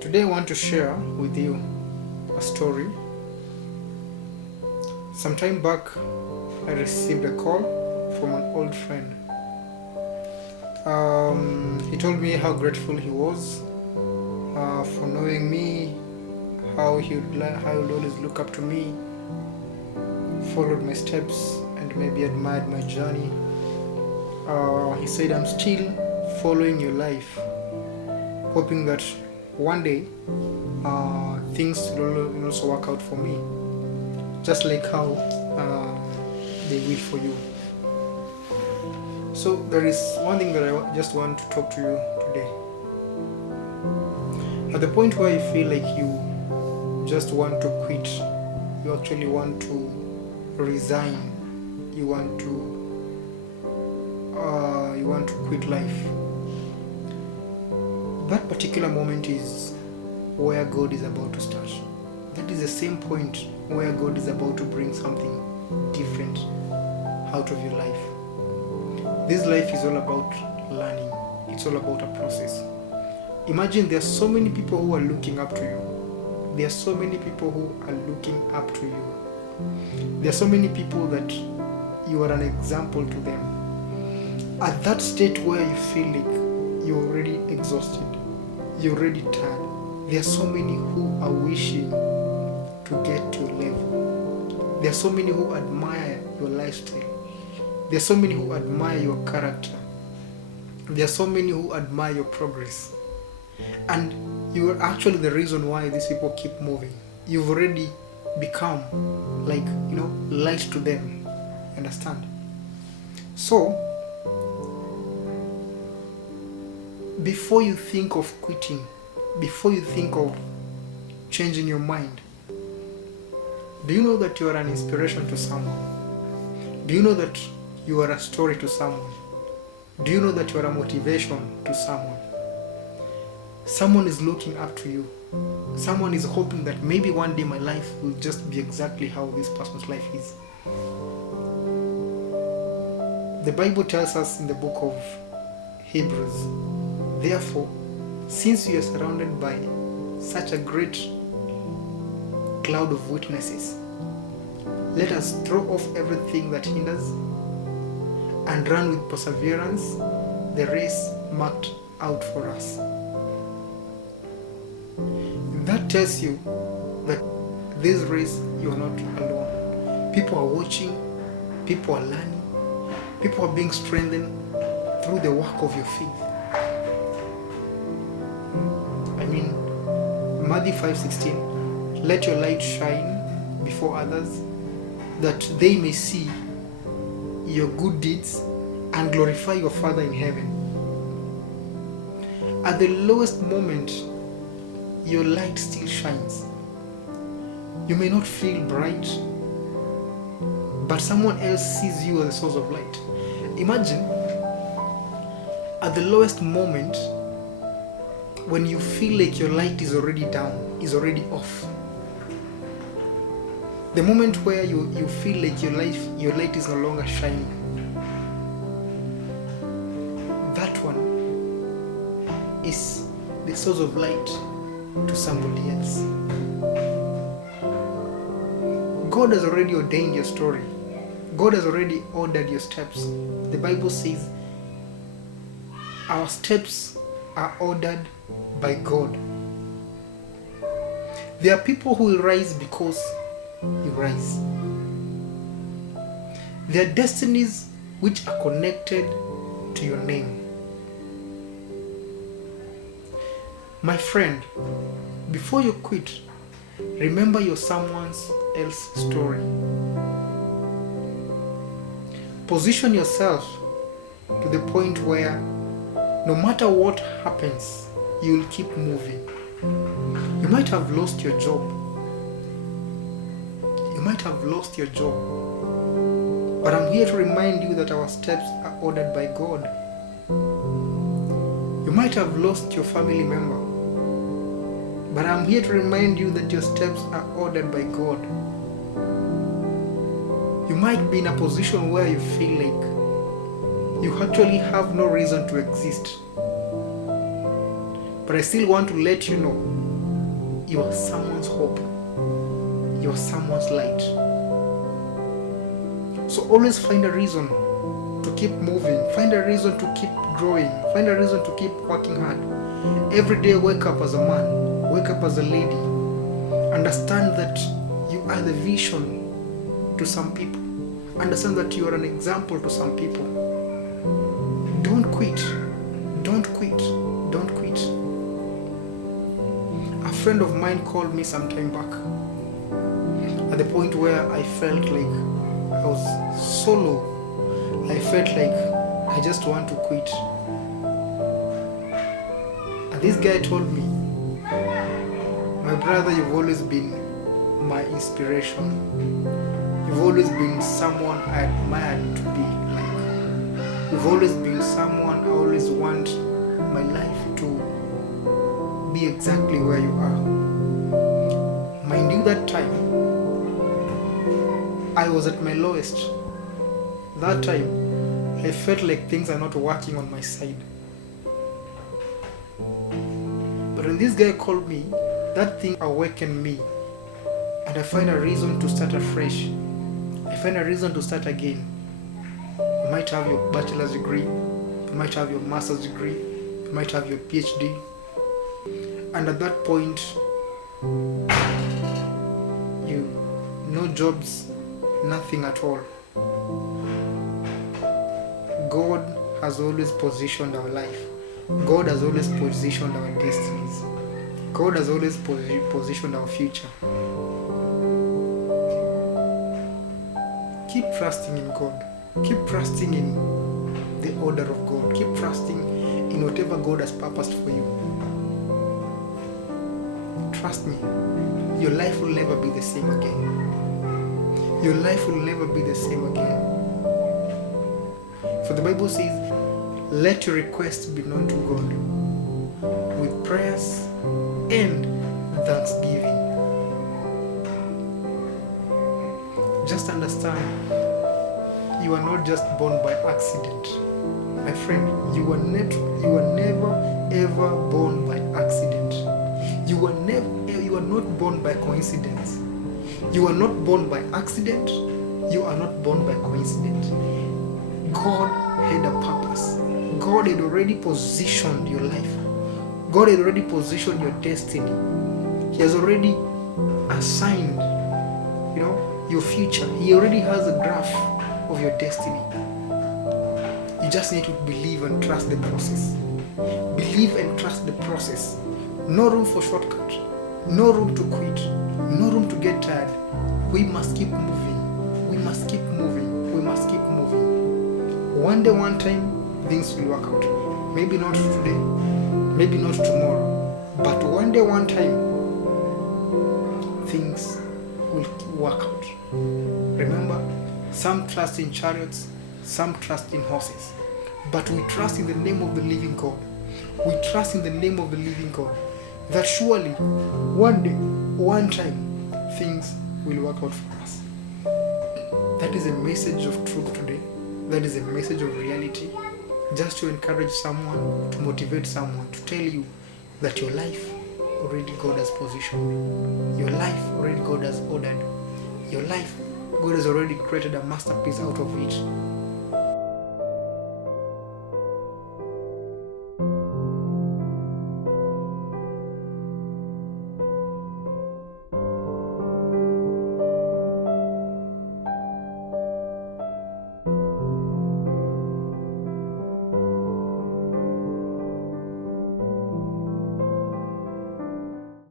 Today I want to share with you a story. Some time back, I received a call from an old friend. He told me how grateful he was for knowing me, how he would always look up to me, followed my steps, and maybe admired my journey. He said, "I'm still following your life, hoping that one day things will also work out for me, just like how they will for you." So there is one thing that I just want to talk to you today. At the point where you feel like you just want to quit, you actually want to resign, you want to quit life. That particular moment is where God is about to start. That is the same point where God is about to bring something different out of your life. This life is all about learning. It's all about a process. Imagine there are so many people who are looking up to you. There are so many people who are looking up to you. There are so many people that you are an example to them. At that state where you feel like you're already exhausted, you're already tired, there are so many who are wishing to get to your level. There are so many who admire your lifestyle. There are so many who admire your character. There are so many who admire your progress. And you are actually the reason why these people keep moving. You've already become light to them. Understand? So, before you think of quitting, before you think of changing your mind, do you know that you are an inspiration to someone? Do you know that you are a story to someone? Do you know that you are a motivation to someone? Someone is looking up to you. Someone is hoping that maybe one day my life will just be exactly how this person's life is. The Bible tells us in the book of Hebrews, "Therefore, since you are surrounded by such a great cloud of witnesses, let us throw off everything that hinders and run with perseverance the race marked out for us." That tells you that this race you are not alone. People are watching, people are learning, people are being strengthened through the work of your faith. Matthew 5:16, "Let your light shine before others, that they may see your good deeds and glorify your Father in heaven." At the lowest moment, your light still shines. You may not feel bright, but someone else sees you as a source of light. Imagine, at the lowest moment, when you feel like your light is already down, is already off. The moment where you feel like your light is no longer shining. That one is the source of light to somebody else. God has already ordained your story. God has already ordered your steps. The Bible says our steps are ordered by God. There are people who will rise because you rise. There are destinies which are connected to your name. My friend, before you quit, remember you're someone else's story. Position yourself to the point where no matter what happens, you'll keep moving. You might have lost your job. You might have lost your job. But I'm here to remind you that our steps are ordered by God. You might have lost your family member. But I'm here to remind you that your steps are ordered by God. You might be in a position where you feel like you actually have no reason to exist. But I still want to let you know you are someone's hope. You are someone's light. So always find a reason to keep moving. Find a reason to keep growing. Find a reason to keep working hard. Every day wake up as a man. Wake up as a lady. Understand that you are the vision to some people. Understand that you are an example to some people. Don't quit. Don't quit. Don't quit. A friend of mine called me some time back at the point where I felt like I was so low. I felt like I just want to quit. And this guy told me, my brother, you've always been my inspiration. You've always been someone I admired to be like. You've always been someone I always want my life to be exactly where you are. Mind you, that time, I was at my lowest. That time, I felt like things are not working on my side. But when this guy called me, that thing awakened me, and I find a reason to start afresh. I find a reason to start again. You might have your bachelor's degree, you might have your master's degree, you might have your PhD, and at that point, no jobs, nothing at all. God has always positioned our life. God has always positioned our destinies. God has always positioned our future. Keep trusting in God. Keep trusting in the order of God. Keep trusting in whatever God has purposed for you. Trust me, your life will never be the same again. Your life will never be the same again. For the Bible says, let your requests be known to God with prayers and thanksgiving. Just understand, you are not just born by accident. My friend, you are never ever born by accident. You are not born by coincidence. You are not born by accident. You are not born by coincidence. God had a purpose. God had already positioned your life. God had already positioned your destiny. He has already assigned, your future. He already has a graph of your destiny. You just need to believe and trust the process. Believe and trust the process. No room for shortcut. No room to quit. No room to get tired. We must keep moving. We must keep moving. We must keep moving. One day, one time, things will work out. Maybe not today. Maybe not tomorrow. But one day, one time, things will work out. Remember, some trust in chariots, some trust in horses. But we trust in the name of the living God. We trust in the name of the living God. That surely, one day, one time, things will work out for us. That is a message of truth today. That is a message of reality. Just to encourage someone, to motivate someone, to tell you that your life already God has positioned. Your life already God has ordered. Your life, God has already created a masterpiece out of it.